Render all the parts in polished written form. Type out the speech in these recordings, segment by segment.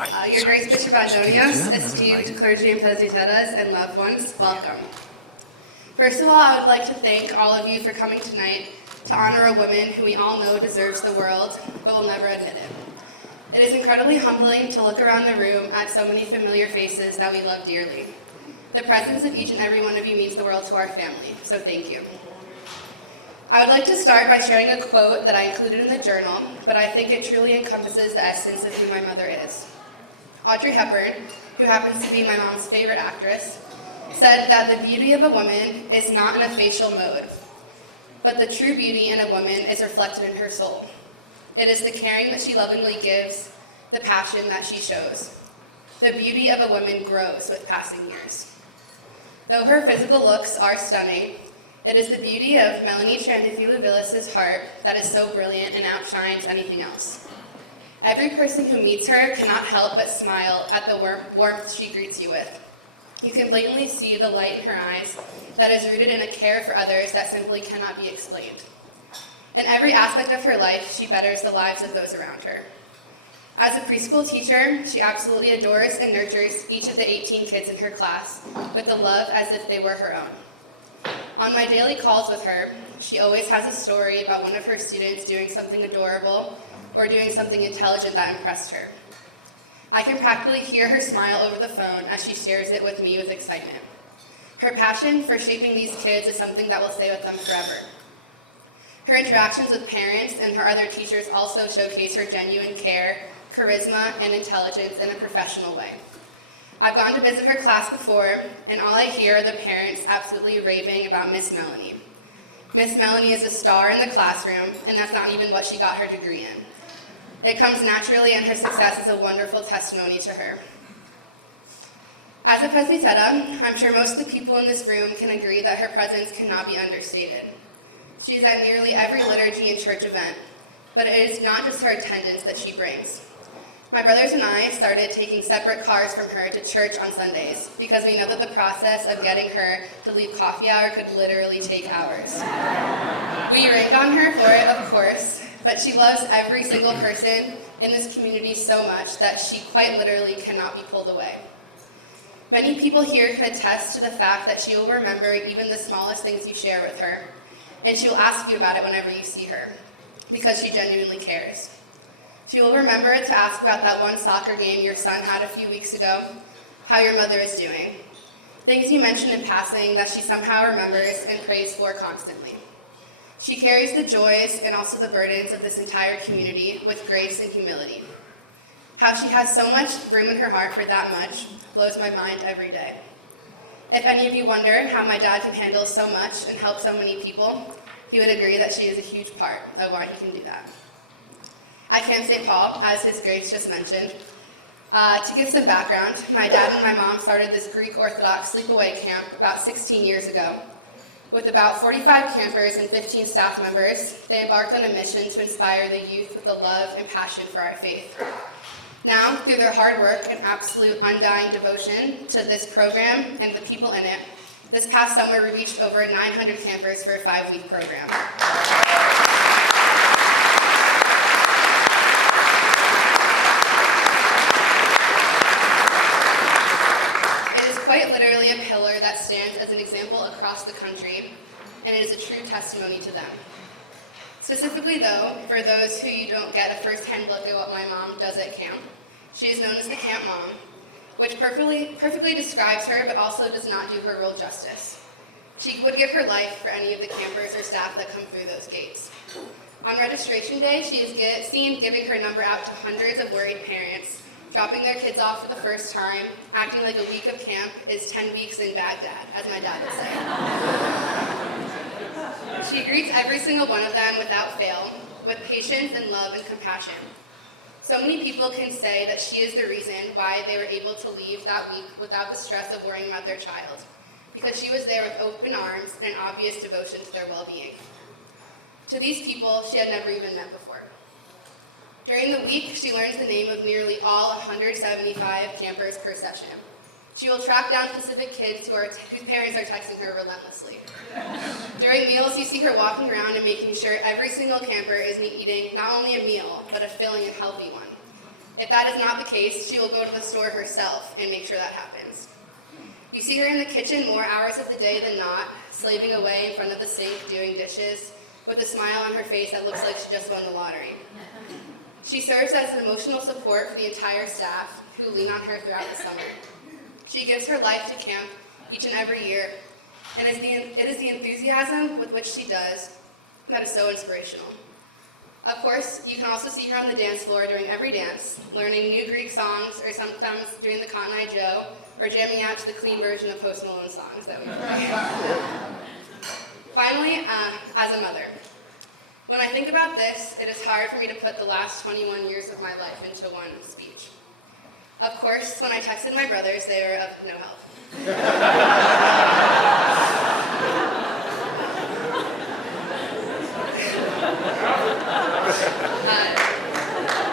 Your Grace Bishop Antonios, esteemed clergy and presbyteras, and loved ones, welcome. First of all, I would like to thank all of you for coming tonight to honor a woman who we all know deserves the world, but will never admit it. It is incredibly humbling to look around the room at so many familiar faces that we love dearly. The presence of each and every one of you means the world to our family, so thank you. I would like to start by sharing a quote that I included in the journal, but I think it truly encompasses the essence of who my mother is. Audrey Hepburn, who happens to be my mom's favorite actress, said that the beauty of a woman is not in a facial mode, but the true beauty in a woman is reflected in her soul. It is the caring that she lovingly gives, the passion that she shows. The beauty of a woman grows with passing years. Though her physical looks are stunning, it is the beauty of Anastasia Villis' heart that is so brilliant and outshines anything else. Every person who meets her cannot help but smile at the warmth she greets you with. You can blatantly see the light in her eyes that is rooted in a care for others that simply cannot be explained. In every aspect of her life, she betters the lives of those around her. As a preschool teacher, she absolutely adores and nurtures each of the 18 kids in her class with the love as if they were her own. On my daily calls with her, she always has a story about one of her students doing something adorable or doing something intelligent that impressed her. I can practically hear her smile over the phone as she shares it with me with excitement. Her passion for shaping these kids is something that will stay with them forever. Her interactions with parents and her other teachers also showcase her genuine care, charisma, and intelligence in a professional way. I've gone to visit her class before, and all I hear are the parents absolutely raving about Miss Melanie. Miss Melanie is a star in the classroom, and that's not even what she got her degree in. It comes naturally, and her success is a wonderful testimony to her. As a presbytera, I'm sure most of the people in this room can agree that her presence cannot be understated. She is at nearly every liturgy and church event, but it is not just her attendance that she brings. My brothers and I started taking separate cars from her to church on Sundays because we know that the process of getting her to leave coffee hour could literally take hours. We rank on her for it, of course, but she loves every single person in this community so much that she quite literally cannot be pulled away. Many people here can attest to the fact that she will remember even the smallest things you share with her, and she will ask you about it whenever you see her, because she genuinely cares. She will remember to ask about that one soccer game your son had a few weeks ago, how your mother is doing, things you mentioned in passing that she somehow remembers and prays for constantly. She carries the joys and also the burdens of this entire community with grace and humility. How she has so much room in her heart for that much blows my mind every day. If any of you wonder how my dad can handle so much and help so many people, he would agree that she is a huge part of why he can do that. I Camp St. Paul, as His Grace just mentioned. To give some background, my dad and my mom started this Greek Orthodox sleepaway camp about 16 years ago. With about 45 campers and 15 staff members, they embarked on a mission to inspire the youth with the love and passion for our faith. Now, through their hard work and absolute undying devotion to this program and the people in it, this past summer we reached over 900 campers for a 5-week program. Quite literally a pillar that stands as an example across the country, and it is a true testimony to them. Specifically though, for those who you don't get a first-hand look at what my mom does at camp, she is known as the Camp Mom, which perfectly describes her but also does not do her role justice. She would give her life for any of the campers or staff that come through those gates. On registration day, she is seen giving her number out to hundreds of worried parents, dropping their kids off for the first time, acting like a week of camp is 10 weeks in Baghdad, as my dad would say. She greets every single one of them without fail, with patience and love and compassion. So many people can say that she is the reason why they were able to leave that week without the stress of worrying about their child, because she was there with open arms and an obvious devotion to their well-being. To these people she had never even met before. During the week, she learns the name of nearly all 175 campers per session. She will track down specific kids whose parents are texting her relentlessly. During meals, you see her walking around and making sure every single camper is eating not only a meal, but a filling and healthy one. If that is not the case, she will go to the store herself and make sure that happens. You see her in the kitchen more hours of the day than not, slaving away in front of the sink doing dishes, with a smile on her face that looks like she just won the lottery. She serves as an emotional support for the entire staff who lean on her throughout the summer. She gives her life to camp each and every year, and it is the enthusiasm with which she does that is so inspirational. Of course, you can also see her on the dance floor during every dance, learning new Greek songs, or sometimes doing the Cotton Eye Joe, or jamming out to the clean version of Post Malone songs that we play. Finally, as a mother. When I think about this, it is hard for me to put the last 21 years of my life into one speech. Of course, when I texted my brothers, they were of no help.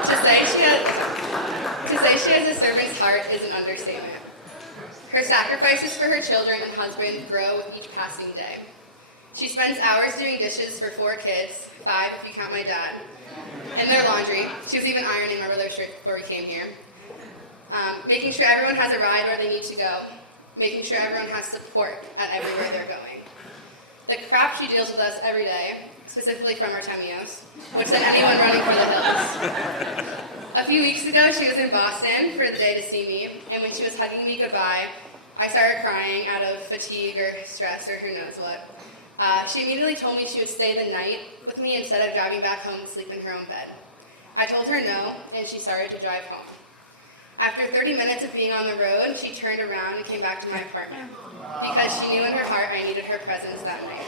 To say she has a servant's heart is an understatement. Her sacrifices for her children and husband grow with each passing day. She spends hours doing dishes for 4 kids, 5 if you count my dad, and their laundry. She was even ironing my brother's shirt before we came here. Making sure everyone has a ride where they need to go. Making sure everyone has support at everywhere they're going. The crap she deals with us every day, specifically from Artemios, would send anyone running for the hills. A few weeks ago, she was in Boston for the day to see me, and when she was hugging me goodbye, I started crying out of fatigue or stress or who knows what. She immediately told me she would stay the night with me instead of driving back home to sleep in her own bed. I told her no, and she started to drive home. After 30 minutes of being on the road, she turned around and came back to my apartment because she knew in her heart I needed her presence that night.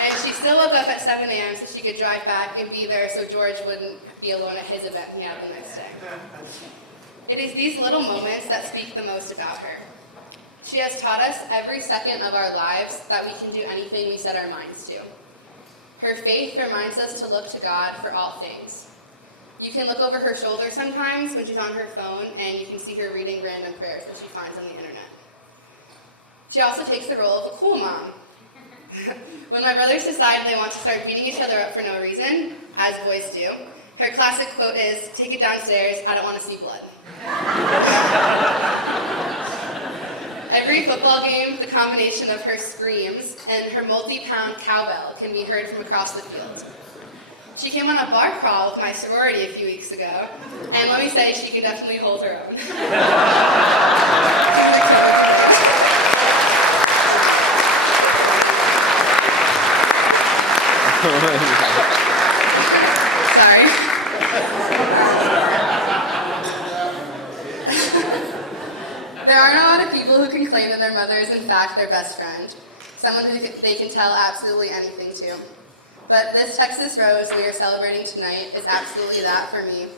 And she still woke up at 7 a.m. so she could drive back and be there so George wouldn't be alone at his event he had the next day. It is these little moments that speak the most about her. She has taught us every second of our lives that we can do anything we set our minds to. Her faith reminds us to look to God for all things. You can look over her shoulder sometimes when she's on her phone and you can see her reading random prayers that she finds on the internet. She also takes the role of a cool mom. When my brothers decide they want to start beating each other up for no reason, as boys do, her classic quote is, "Take it downstairs, I don't want to see blood." Every football game, the combination of her screams and her multi-pound cowbell can be heard from across the field. She came on a bar crawl with my sorority a few weeks ago, and let me say, she can definitely hold her own. Sorry. There aren't a lot of people who can claim that their mother is in fact their best friend, someone who they can tell absolutely anything to. But this Texas Rose we are celebrating tonight is absolutely that for me,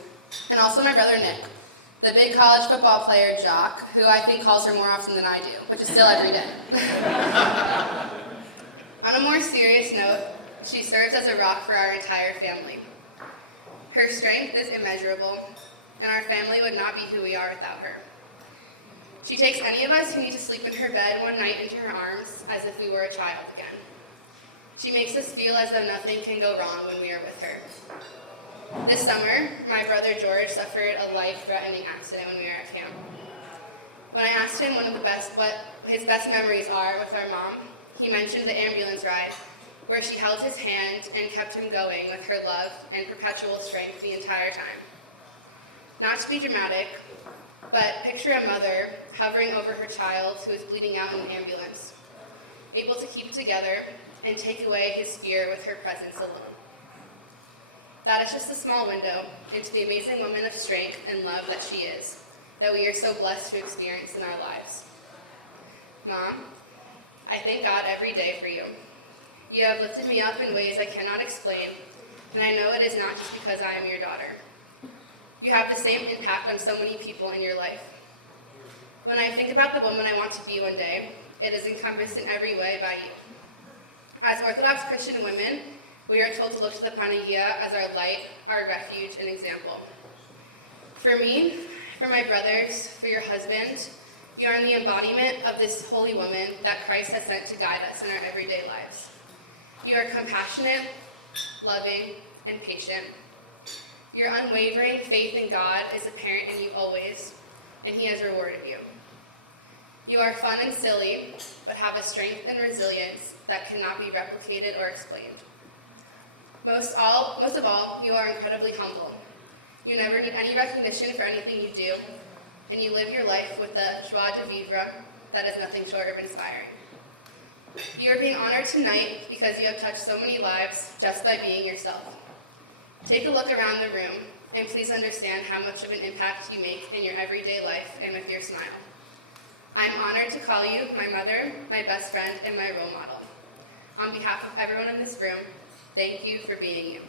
and also my brother Nick, the big college football player Jock, who I think calls her more often than I do, which is still every day. On a more serious note, she serves as a rock for our entire family. Her strength is immeasurable, and our family would not be who we are without her. She takes any of us who need to sleep in her bed one night into her arms as if we were a child again. She makes us feel as though nothing can go wrong when we are with her. This summer, my brother George suffered a life-threatening accident when we were at camp. When I asked him what his best memories are with our mom, he mentioned the ambulance ride, where she held his hand and kept him going with her love and perpetual strength the entire time. Not to be dramatic, but picture a mother hovering over her child who is bleeding out in an ambulance, able to keep it together and take away his fear with her presence alone. That is just a small window into the amazing woman of strength and love that she is, that we are so blessed to experience in our lives. Mom, I thank God every day for you. You have lifted me up in ways I cannot explain, and I know it is not just because I am your daughter. You have the same impact on so many people in your life. When I think about the woman I want to be one day, it is encompassed in every way by you. As Orthodox Christian women, we are told to look to the Panagia as our light, our refuge, and example. For me, for my brothers, for your husband, You are the embodiment of this holy woman that Christ has sent to guide us in our everyday lives. You are compassionate, loving, and patient. Your unwavering faith in God is apparent in you always, and He has rewarded you. You are fun and silly, but have a strength and resilience that cannot be replicated or explained. Most of all, you are incredibly humble. You never need any recognition for anything you do, and you live your life with a joie de vivre that is nothing short of inspiring. You are being honored tonight because you have touched so many lives just by being yourself. Take a look around the room, and please understand how much of an impact you make in your everyday life and with your smile. I am honored to call you my mother, my best friend, and my role model. On behalf of everyone in this room, thank you for being you.